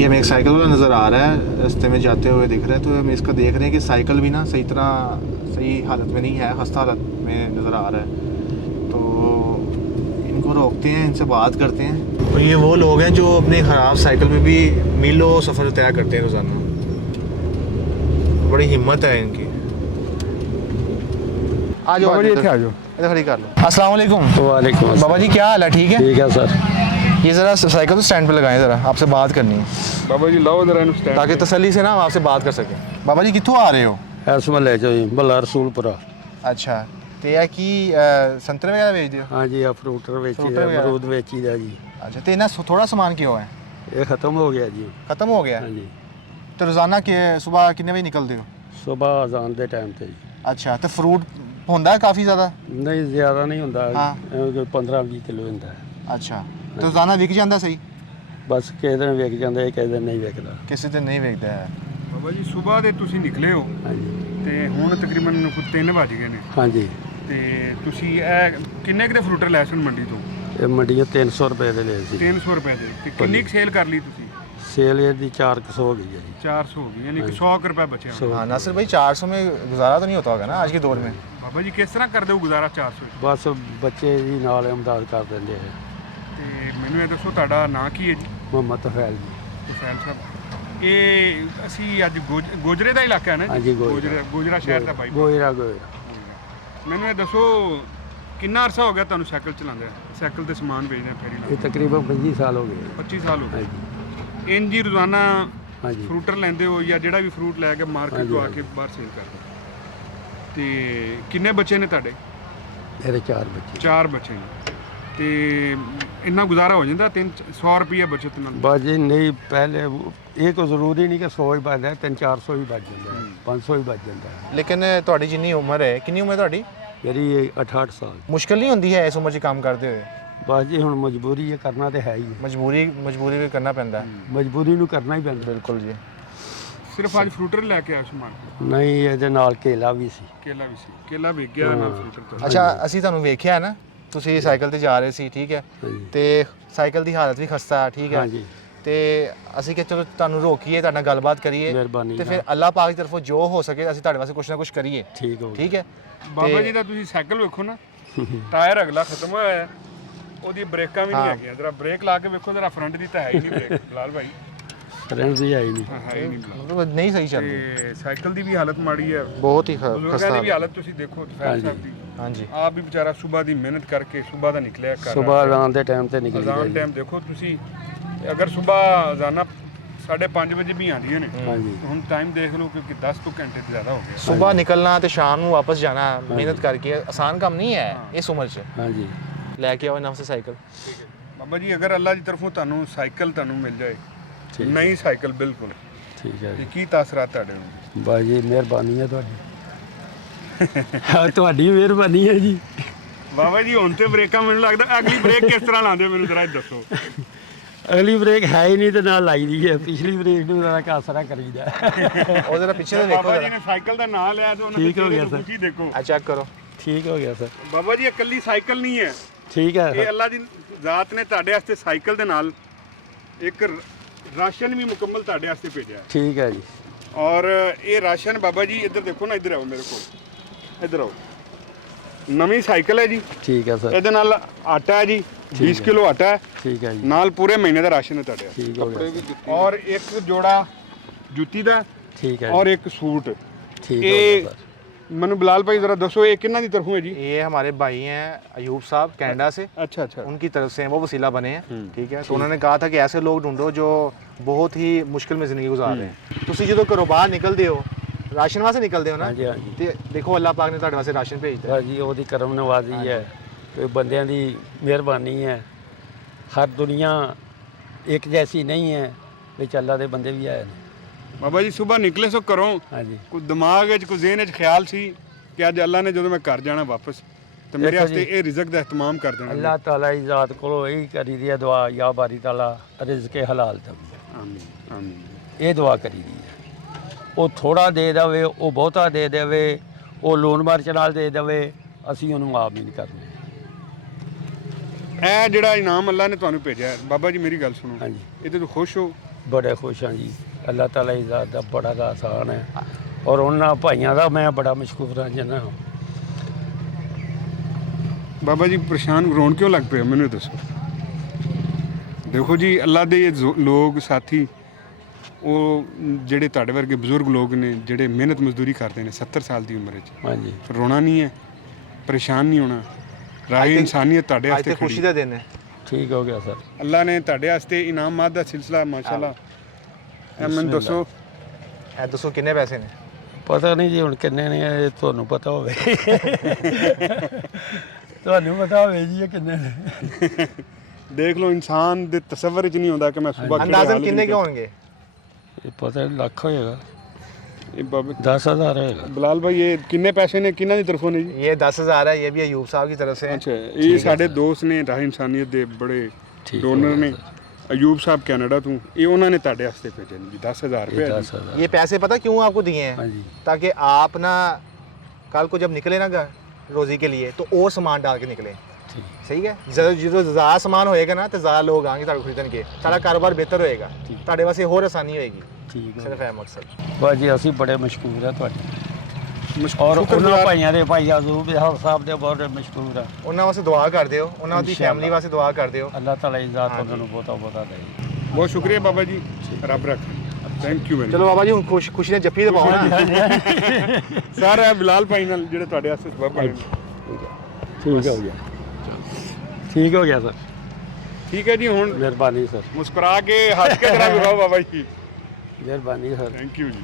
ये हमें एक साइकिल वाला नज़र आ रहा है, रास्ते में जाते हुए दिख रहा है। तो हम इसका देख रहे हैं कि साइकिल भी ना सही तरह सही हालत में नहीं है, खस्ता हालत में नज़र आ रहा है। तो इनको रोकते हैं, इनसे बात करते हैं। और ये वो लोग हैं जो अपनी ख़राब साइकिल में भी मीलों सफ़र तय करते हैं रोज़ाना। बड़ी हिम्मत है इनकी। आ जाओ, इधर खड़ी कर लो। अस्सलाम वालेकुम। वालेकुम। बाबा जी क्या हाल है? ठीक है। ठीक है सर। ये ज़रा साइकिल तो स्टैंड पे लगाएं, ज़रा आपसे बात करनी है बाबा जी लाओ जरा इन्हू स्टैंड ताकि तसल्ली से ना हम आपसे बात कर सकें। बाबा जी कित्थों आ रहे हो? इस महल्ले चो जी, भला रसूलपुरा। अच्छा, तो यह कि संतरे वगैरह बेच दियो? हाँ जी, फ्रूटर बेची फ्रूटर दा, वगैरह? अमरूद बेची दा जी। अच्छा, तो इन्हें थोड़ा सामान क्यों है? ये खत्म हो गया जी। ख़त्म हो गया? हाँ जी, तो रोज़ाना के सुबह कितने बजे निकलते हो? सुबह अजान दे टाइम ते जी। अच्छा, तो फ्रूट होंदा है काफ़ी ज़्यादा? नहीं ज़्यादा नहीं होंदा, हाँ। 15-20 किलो होंदा है। अच्छा, तो रोज़ाना विक जाता सही? बस किसी दिन विक जांदा है, किसी दिन नहीं विकदा। किसी दिन नहीं विकता है। ਬਾਬਾ ਜੀ ਸਵੇਰ ਦੇ ਤੁਸੀਂ ਨਿਕਲੇ ਹੋ हाँ जी, ਤੇ ਹੁਣ ਤਕਰੀਬਨ 3 ਵੱਜ ਗਏ ਨੇ हाँ जी। ਤੇ ਤੁਸੀਂ ਇਹ ਕਿੰਨੇ ਕੁ ਦੇ ਫਰੂਟਰ ਲੈ ਸਨ ਮੰਡੀ ਤੋਂ? ये मंडियां 300 रुपए ਦੇ ਲਏ ਸੀ। 300 ਰੁਪਏ ਦੇ ਤੇ ਕਿੰਨੀ ਕੁ ਸੇਲ ਕਰ ਲਈ ਤੁਸੀਂ? सेल ਇਹਦੀ 400 ਹੋ ਗਈ ਹੈ ਜੀ। 400 ਹੋ ਗਈ ਯਾਨੀ ਕਿ 100 ਰੁਪਏ ਬਚਿਆ। सौ। हाँ नासिर भाई, 400 में गुजारा तो नहीं होता होगा ना आज के दौर में? ਬਾਬਾ ਜੀ ਕਿਸ ਤਰ੍ਹਾਂ ਕਰਦੇ ਹੋ ਗੁਜ਼ਾਰਾ 400 ਚ? ਬਸ ਬੱਚੇ ਜੀ ਨਾਲ ਇਮਦਾਦ ਕਰ ਦਿੰਦੇ ਆ। ਤੇ ਮੈਨੂੰ ਇਹ ਦੱਸੋ ਤੁਹਾਡਾ ਨਾਂ ਕੀ ਹੈ ਜੀ? ਮੁਹੰਮਦ ਤਫੈਲ ਜੀ। ਹੁਸੈਨ ਸਾਹਿਬ, ਇਹ ਅਸੀਂ ਅੱਜ ਗੋਜਰੇ ਦਾ ਇਲਾਕਾ ਹੈ ਨਾ? ਹਾਂਜੀ, ਗੋਜਰਾ। ਗੋਜਰਾ ਸ਼ਹਿਰ ਦਾ ਬਾਈ। ਗੋਇਰਾ। ਮੈਨੂੰ ਇਹ ਦੱਸੋ ਕਿੰਨਾ ਅਰਸਾ ਹੋ ਗਿਆ ਤੁਹਾਨੂੰ ਸਾਈਕਲ ਚਲਾਉਂਦੇ ਸਾਈਕਲ ਤੇ ਸਮਾਨ ਵੇਚਦੇ ਫੇਰੀ ਇਹ ਲਾ? ਤਕਰੀਬਨ 25 ਸਾਲ ਹੋ ਗਏ। 25 ਸਾਲ ਹੋ ਗਏ। ਹਾਂਜੀ, ਇੰਜ ਹੀ ਰੋਜ਼ਾਨਾ ਹਾਂਜੀ। ਫਰੂਟਰ ਲੈਂਦੇ ਹੋ ਜਾਂ ਜਿਹੜਾ ਵੀ ਫਰੂਟ ਲੈ ਕੇ ਮਾਰਕੀਟ ਤੋਂ ਆ ਹਾਂਜੀ, ਕੇ ਬਾਹਰ ਸੇਲ ਕਰਦੇ ਹੋ? ਤੇ ਕਿੰਨੇ ਬੱਚੇ ਨੇ ਤੁਹਾਡੇ? ਮੇਰੇ 4 ਬੱਚੇ। 4 ਬੱਚੇ ਨੇ ਤੇ ਇੰਨਾ ਗੁਜ਼ਾਰਾ ਹੋ ਜਾਂਦਾ 100 ਰੁਪਏ ਬਚਤ ਨਾਲ? ਬਾਜੀ ਨਹੀਂ, ਪਹਿਲੇ ਇਹ ਕੋਈ ਜ਼ਰੂਰੀ ਨਹੀਂ ਕਿ 100 ਹੀ ਬਚਦਾ, 300-400 ਹੀ ਬਚ ਜਾਂਦਾ ਹੈ, 500 ਹੀ ਬਚ ਜਾਂਦਾ ਹੈ। लेकिन ਤੁਹਾਡੀ ਜਿੰਨੀ ਉਮਰ ਹੈ, ਕਿੰਨੀ ਉਮਰ ਹੈ ਤੁਹਾਡੀ? ਮੇਰੀ 68 ਸਾਲ। ਮੁਸ਼ਕਿਲ ਨਹੀਂ ਹੁੰਦੀ ਹੈ ਇਸ ਉਮਰ 'ਚ ਕੰਮ ਕਰਦੇ ਹੋਏ? ਬਾਜੀ ਹੁਣ ਮਜਬੂਰੀ ਹੈ, ਕਰਨਾ ਤੇ ਹੈ ਹੀ ਹੈ। ਮਜਬੂਰੀ ਵੀ ਕਰਨਾ ਪੈਂਦਾ ਹੈ। ਮਜਬੂਰੀ ਨੂੰ ਕਰਨਾ ਹੀ ਪੈਂਦਾ। ਬਿਲਕੁਲ ਜੀ। ਸਿਰਫ ਅੱਜ ਫਰੂਟਰ ਲੈ ਕੇ ਆਇਆ ਸਮਾਨ? ਨਹੀਂ, ਇਹਦੇ ਨਾਲ ਕੇਲਾ ਵੀ ਸੀ। ਕੇਲਾ ਵੀ ਸੀ? ਕੇਲਾ ਵਿਕ ਗਿਆ ਨਾ ਫਰੂਟਰ ਤੋਂ? ਅੱਛਾ, ਅਸੀਂ ਤੁਹਾਨੂੰ ਵੇਖਿਆ ਨਾ, ਤੁਸੀਂ ਸਾਈਕਲ ਤੇ ਜਾ ਰਹੇ ਸੀ, ਠੀਕ ਹੈ, ਹਾਂਜੀ, ਤੇ ਸਾਈਕਲ ਦੀ ਹਾਲਤ ਵੀ ਖਸਤਾ ਹੈ, ਠੀਕ ਹੈ, ਹਾਂਜੀ। ਤੇ ਅਸੀਂ ਕਿ ਚਲੋ ਤੁਹਾਨੂੰ ਰੋਕੀਏ, ਤੁਹਾਡੇ ਨਾਲ ਗੱਲਬਾਤ ਕਰੀਏ, ਮਿਹਰਬਾਨੀ ਤੇ ਫਿਰ ਨਾਲ। ਅੱਲਾਹ ਪਾਕ ਦੀ ਤਰਫੋਂ ਜੋ ਹੋ ਸਕੇ ਅਸੀਂ ਤੁਹਾਡੇ ਵਾਸਤੇ ਕੁਛ ਨਾ ਕੁਛ ਕਰੀਏ, ਠੀਕ ਹੋ ਗਿਆ। ਠੀਕ ਹੈ। ਬਾਬਾ ਜੀ ਦਾ ਤੁਸੀਂ ਸਾਈਕਲ ਵੇਖੋ ਨਾ, ਟਾਇਰ ਅਗਲਾ ਖਤਮ ਹੋਇਆ ਹੈ, ਉਹਦੀ ਬ੍ਰੇਕਾਂ ਵੀ ਨਹੀਂ ਹੈਗੀਆਂ। ਜਰਾ ਬ੍ਰੇਕ ਲਾ ਕੇ ਵੇਖੋ, ਜਰਾ ਫਰੰਟ ਦੀ ਤਾਂ ਹੈ ਹੀ ਨਹੀਂ ਬ੍ਰੇਕ ਬਿਲਾਲ ਭਾਈ। ਫਰੈਂਡ ਦੀ ਆਈ ਨਹੀਂ। ਹੈ ਹੀ ਨਹੀਂ ਬਿਲਾਲ। ਮਤਲਬ ਨਹੀਂ ਸਹੀ ਚੱਲ ਰਹੀ, ਤੇ ਸਾਈਕਲ ਦੀ ਵੀ ਹਾਲਤ ਮਾੜੀ ਹੈ, ਬਹੁਤ ਹੀ ਬਜ਼ੁਰਗਾਂ ਖਸਤਾ ਦੀ ਵੀ ਹਾਲਤ ਤੁਸੀਂ ਦੇਖੋ। ਤਫੈਲ ਸਾਹਿਬ ਦੀ ਹਾਂਜੀ। ਆਪ ਵੀ ਵਿਚਾਰਾ ਸਵੇਰ ਦੀ ਮਿਹਨਤ ਕਰਕੇ ਸਵੇਰ ਦਾ ਨਿਕਲਿਆ ਘਰ। ਸਵੇਰ ਅਜ਼ਾਨ ਦੇ ਟਾਈਮ ਤੇ ਨਿਕਲੀ ਅਜ਼ਾਨ ਜਾਈ। ਟਾਈਮ ਦੇਖੋ ਤੁਸੀਂ, ਅਗਰ ਸਵੇਰ ਅਜ਼ਾਨਾ 5:30 ਵਜੇ ਵੀ ਆਉਂਦੀਆਂ ਨੇ, ਹਾਂਜੀ, ਹੁਣ ਟਾਈਮ ਦੇਖ ਲਓ ਕਿ 10 ਤੋਂ ਘੰਟੇ ਤੋਂ ਜ਼ਿਆਦਾ ਹੋ ਗਿਆ। ਸੁਬਾਹ ਨਿਕਲਣਾ ਤੇ ਸ਼ਾਮ ਨੂੰ ਵਾਪਸ ਜਾਣਾ, ਮਿਹਨਤ ਕਰਕੇ ਆਸਾਨ ਕੰਮ ਨਹੀਂ ਹੈ ਇਸ ਉਮਰ 'ਚ। ਹਾਂਜੀ। ਲੈ ਕੇ ਆਓ ਇਹਨਾਂ ਵਾਸਤੇ ਸਾਈਕਲ। ਬਾਬਾ ਜੀ ਅਗਰ ਅੱਲਾ ਦੀ ਤਰਫੋਂ ਤੁਹਾਨੂੰ ਸਾਈਕਲ ਤੁਹਾਨੂੰ ਮਿਲ ਜਾਏ, ਠੀਕ। ਨਈ ਸਾਈਕਲ ਬਿਲਕੁਲ, ਠੀਕ ਹੈ ਤੇ ਜੀ। ਕੀ ਤਾਸਰਾਤ ਤੁਹਾਡੇ ਨੂੰ? ਬਾਜੀ ਮਿਹਰਬਾਨੀ ਹੈ ਤੁਹਾਡੀ। ਹਾਂ, ਤੁਹਾਡੀ ਮਿਹਰਬਾਨੀ ਹੈ ਜੀ। ਬਾਬਾ ਜੀ ਹੁਣ ਤੇ ਬ੍ਰੇਕਾਂ ਮੈਨੂੰ ਲੱਗਦਾ ਅਗਲੀ ਬ੍ਰੇਕ ਕਿਸ ਤਰ੍ਹਾਂ ਲਾਉਂਦੇ ਹੋ ਮੈਨੂੰ ਜ਼ਰਾ ਦੱਸੋ। ਅਗਲੀ ਬ੍ਰੇਕ ਹੈ ਹੀ ਨਹੀਂ ਤੇ ਨਾਲ ਲਾਈ ਦੀ ਹੈ, ਪਿਛਲੀ ਬ੍ਰੇਕ ਨੂੰ ਜ਼ਰਾ ਕਾਸਰਾ ਕਰੀਦਾ। ਉਹ ਜਰਾ ਪਿੱਛੇ ਤੋਂ ਦੇਖੋ ਬਾਬਾ ਜੀ ਜਰਾ। ਨੇ ਸਾਈਕਲ ਦਾ ਨਾਂ ਲਿਆ ਤੇ ਉਹਨਾਂ ਠੀਕ ਹੋ ਗਿਆ ਸਰ। ਕੀ ਦੇਖੋ। ਆ ਚੈੱਕ ਕਰੋ। ਠੀਕ ਹੋ ਗਿਆ ਸਰ। ਬਾਬਾ ਜੀ ਇਕੱਲੀ ਸਾਈਕਲ ਨਹੀਂ ਹੈ, ਠੀਕ ਹੈ ਇਹ ਸਰ। ਅੱਲਾ ਦੀ ਜ਼ਾਤ ਨੇ ਤੁਹਾਡੇ ਵਾਸਤੇ ਸਾਈਕਲ ਦੇ ਨਾਲ ਇੱਕ ਰਾਸ਼ਨ ਵੀ ਮੁਕੰਮਲ ਤੁਹਾਡੇ ਵਾਸਤੇ ਭੇਜਿਆ ਹੈ। ਠੀਕ ਹੈ ਜੀ। ਔਰ ਇਹ ਰਾਸ਼ਨ ਬਾਬਾ ਜੀ ਇੱਧਰ ਦੇਖੋ ਨਾ, ਇੱਧਰ ਆਓ ਮੇਰੇ ਕੋਲ, ਇੱਧਰ ਆਓ। ਨਵੀਂ ਸਾਈਕਲ ਹੈ ਜੀ, ਠੀਕ ਹੈ ਸਰ। ਇਹਦੇ ਨਾਲ ਆਟਾ ਹੈ ਜੀ, 20 ਕਿਲੋ ਆਟਾ ਹੈ, ਠੀਕ ਹੈ ਜੀ। ਨਾਲ ਪੂਰੇ ਮਹੀਨੇ ਦਾ ਰਾਸ਼ਨ ਹੈ ਤੁਹਾਡੇ ਵਾਸਤੇ। ਠੀਕ ਹੋ ਗਿਆ। ਔਰ ਇੱਕ ਜੋੜਾ ਜੁੱਤੀ ਦਾ ਠੀਕ ਹੈ ਔਰ ਜੀ। ਇੱਕ ਸੂਟ। ਠੀਕ ਹੋ ਇਹ ਗਿਆ ਸਰ। ਮੈਨੂੰ बिलाल भाई जरा दसो ये किन्ना दी तरफों है जी? ये हमारे भाई हैं अयूब साहब कनाडा से, अच्छा अच्छा। उनकी तरफ से हैं, वो वसीला बने हैं, ठीक है। तो उन्होंने कहा था कि ऐसे लोग ढूंढो जो बहुत ही मुश्किल में ज़िंदगी गुजार रहे हैं। ਤੁਸੀਂ ਜਦੋਂ ਘਰੋਂ ਬਾਹਰ ਨਿਕਲਦੇ ਹੋ, ਰਾਸ਼ਨ ਵਾਸਤੇ ਨਿਕਲਦੇ ਹੋ ਨਾ, ਹਾਂਜੀ, ਹਾਂਜੀ। ਤੇ ਦੇਖੋ ਅੱਲਾਹ ਪਾਕ ਨੇ ਤੁਹਾਡੇ ਵਾਸਤੇ ਰਾਸ਼ਨ ਭੇਜਦਾ। ਬਾਜੀ ਉਹਦੀ ਕਰਮ ਨਵਾਜ਼ੀ ਹੈ, ਤੇ ਬੰਦਿਆਂ ਦੀ ਮਿਹਰਬਾਨੀ ਹੈ। ਹਰ ਦੁਨੀਆ ਇੱਕ ਜੈਸੀ ਨਹੀਂ ਹੈ, ਵਿੱਚ ਅੱਲਾ ਦੇ ਬੰਦੇ ਵੀ ਆਏ ਨੇ। बाबा जी सुबह निकले सो घरों, ਹਾਂਜੀ। कोई दिमाग च कोई ज़हन च ख्याल सी कि अज अल्लाह ने जो मैं घर जाना वापस तो मेरे देखो वास्ते जी, ये रिज़्क दा एहतमाम कर देना। ਅੱਲਾਹ ਤਾਲਾ ਦੀ ਜ਼ਾਤ ਕੋਲੋਂ ਇਹੀ ਕਰੀ ਦੀ ਹੈ ਦੁਆ, ਯਾ ਬਾਰੀ ਤਾਲਾ ਰਿਜ਼ਕੇ ਹਲਾਲ ਦੇਵੀ। आमीन आमीन। ਇਹ ਦੁਆ ਕਰੀ ਦੀ ਹੈ। ਉਹ ਥੋੜਾ ਦੇ ਦੇਵੇ, ਉਹ ਬਹੁਤਾ ਦੇ ਦੇਵੇ, ਉਹ ਲੋਨ ਮਾਰਚ ਨਾਲ ਦੇ ਦੇਵੇ, ਅਸੀਂ ਉਹਨੂੰ ਮਾਫ ਨਹੀਂ ਕਰਨੀ। ਇਹ ਜਿਹੜਾ ਇਨਾਮ ਅੱਲਾ ਨੇ ਤੁਹਾਨੂੰ ਭੇਜਿਆ, ਬਾਬਾ ਜੀ ਮੇਰੀ ਗੱਲ ਸੁਣੋ, ਹਾਂਜੀ। ਇਹਦੇ ਤੋਂ ਖੁਸ਼ ਹੋ? ਬੜੇ ਖੁਸ਼ ਹਾਂ ਜੀ। ਅੱਲਾਹ ਤਾਲਾ ਦੀ ਜ਼ਾਤ ਦਾ ਬੜਾ ਦਾ ਆਸਾਨ ਹੈ ਔਰ ਉਹਨਾਂ ਭਾਈਆਂ ਦਾ ਮੈਂ ਬੜਾ ਮਸ਼ਕੂਰ ਹਾਂ ਜਿਨ੍ਹਾਂ ਬਾਬਾ ਜੀ ਪਰੇਸ਼ਾਨ ਰੋਣ ਕਿਉਂ ਲੱਗ ਪਏ ਮੈਨੂੰ ਦੱਸੋ। ਦੇਖੋ ਜੀ ਅੱਲਾ ਦੇ ਇਹ ਲੋਕ ਸਾਥੀ ਉਹ ਜਿਹੜੇ ਤੁਹਾਡੇ ਵਰਗੇ ਬਜ਼ੁਰਗ ਲੋਕ ਨੇ ਜਿਹੜੇ ਮਿਹਨਤ ਮਜ਼ਦੂਰੀ ਕਰਦੇ ਨੇ 70 ਸਾਲ ਦੀ ਉਮਰ 'ਚ, ਹਾਂਜੀ ਰੋਣਾ ਨਹੀਂ ਹੈ, ਪਰੇਸ਼ਾਨ ਨਹੀਂ ਹੋਣਾ। ਰਾਹੀ ਇਨਸਾਨੀਅਤ ਤੁਹਾਡੇ ਅੱਜ ਵਾਸਤੇ ਤੇ ਖੁਸ਼ੀ ਦਾ ਦਿਨ ਹੈ। ਠੀਕ ਹੋ ਗਿਆ ਸਰ। ਅੱਲਾ ਨੇ ਤੁਹਾਡੇ ਵਾਸਤੇ ਇਨਾਮਾਤ ਦਾ ਸਿਲਸਿਲਾ ਮਾਸ਼ਾਅੱਲਾ। ਇਹ ਮੈਨੂੰ ਦੱਸੋ ਇਹ ਦੱਸੋ ਕਿੰਨੇ ਪੈਸੇ ਨੇ? ਪਤਾ ਨਹੀਂ ਜੀ ਹੁਣ ਕਿੰਨੇ ਨੇ, ਇਹ ਤੁਹਾਨੂੰ ਪਤਾ ਹੋਵੇ। ਤੁਹਾਨੂੰ ਪਤਾ ਹੋਵੇ ਜੀ ਇਹ ਕਿੰਨੇ ਨੇ। ਦੇਖ ਲਓ ਇਨਸਾਨ ਦੇ ਤਸੱਵਰ 'ਚ ਨਹੀਂ ਆਉਂਦਾ ਕਿ ਮੈਂ ਸਵੇਰ ਅੰਦਾਜ਼ਨ ਕਿੰਨੇ ਕੇ ਹੋਣਗੇ? ਇਹ ਪਤਾ ਨਹੀਂ ਲੱਖ ਹੋਏਗਾ, ਇਹ ਬਾਬੇ 10,000 ਹੋਏਗਾ। ਬਿਲਾਲ ਭਾਈ ਇਹ ਕਿੰਨੇ ਪੈਸੇ ਨੇ ਕਿਹਨਾਂ ਦੀ ਤਰਫੋਂ ਨੇ ਜੀ? ये 10,000 है, ये भी अयूब साहब की तरफ से है। ਅੱਛਾ ਇਹ ਸਾਡੇ ਦੋਸਤ ਨੇ ਰਾਹ ਇਨਸਾਨੀਅਤ ਦੇ ਬੜੇ ਠੀਕ ਡੋਨਰ ਹੋ ਨੇ। ਅਯੂਬ ਸਾਹਿਬ ਕੈਨੇਡਾ ਤੋਂ, ਇਹ ਉਹਨਾਂ ਨੇ ਤੁਹਾਡੇ ਵਾਸਤੇ ਭੇਜੇ ਨੇ ਜੀ 10,000 ਰੁਪਏ। 10,000 ये पैसे पता क्यों आपको दिए हैं? हाँ जी। ताकि आप ना कल को जब निकले ना घर रोज़ी के लिए तो और सामान डाल के निकले। ठीक सही है, जो ज़्यादा सामान होएगा ना तो ज़्यादा लोग आएंगे ताकि खरीदन के, सारा कारोबार बेहतर होएगा, ਤੁਹਾਡੇ ਵਾਸਤੇ ਹੋਰ ਆਸਾਨੀ ਹੋਏਗੀ। ਠੀਕ ਹੈ ਸਿਰਫ ਇਹ ਮਕਸਦ। ਬਾਜੀ ਅਸੀਂ ਬੜੇ ਮਸ਼ਕੂਰ ਆ ਤੁਹਾਡੇ ਔਰ ਉਹਨਾਂ ਸ਼ੁਕਰਗੁਜ਼ਾਰ। ਭਾਈਆਂ ਦੇ ਭਾਈ ਆਜ਼ੂਬ ਸਾਹਿਬ ਦੇ ਬਹੁਤ ਮਸ਼ਕੂਰ ਆ। ਉਹਨਾਂ ਵਾਸਤੇ ਦੁਆ ਕਰਦੇ ਹੋ, ਉਹਨਾਂ ਦੀ ਇਨਸ਼ਾਅੱਲਾ। ਫੈਮਿਲੀ ਵਾਸਤੇ ਦੁਆ ਕਰਦੇ ਹੋ। ਅੱਲਾਹ ਤਾਲਾ ਦੀ ਜ਼ਾਤ ਉਹਨਾਂ ਨੂੰ ਬਹੁਤਾ ਬਹੁਤਾ ਦੇ। ਬਹੁਤ ਸ਼ੁਕਰੀਆ ਬਾਬਾ ਜੀ, ਰੱਬ ਰੱਖੇ। ਥੈਂਕ ਯੂ ਵੈਰੀ ਚਲੋ ਬਾਬਾ ਜੀ ਹੁਣ ਖੁਸ਼ੀ ਨਾਲ ਜੱਫੀ ਦਬਾਓ ਨਾ। ਸਾਰਾ ਬਿਲਾਲ ਭਾਈ ਨਾਲ ਜਿਹੜੇ ਤੁਹਾਡੇ ਵਾਸਤੇ ਸਬਬ ਬਣੇ ਨੇ। ਠੀਕ ਹੋ ਗਿਆ, ਠੀਕ ਹੋ ਗਿਆ ਸਰ। ਠੀਕ ਹੈ ਜੀ, ਹੁਣ ਮਿਹਰਬਾਨੀ ਸਰ, ਮੁਸਕਰਾ ਕੇ ਹੱਸ ਕੇ ਜਰਾ ਵਿਖਾਓ ਬਾਬਾ ਜੀ। ਮਿਹਰਬਾਨੀ ਸਰ। ਥੈਂਕ ਯੂ ਜੀ।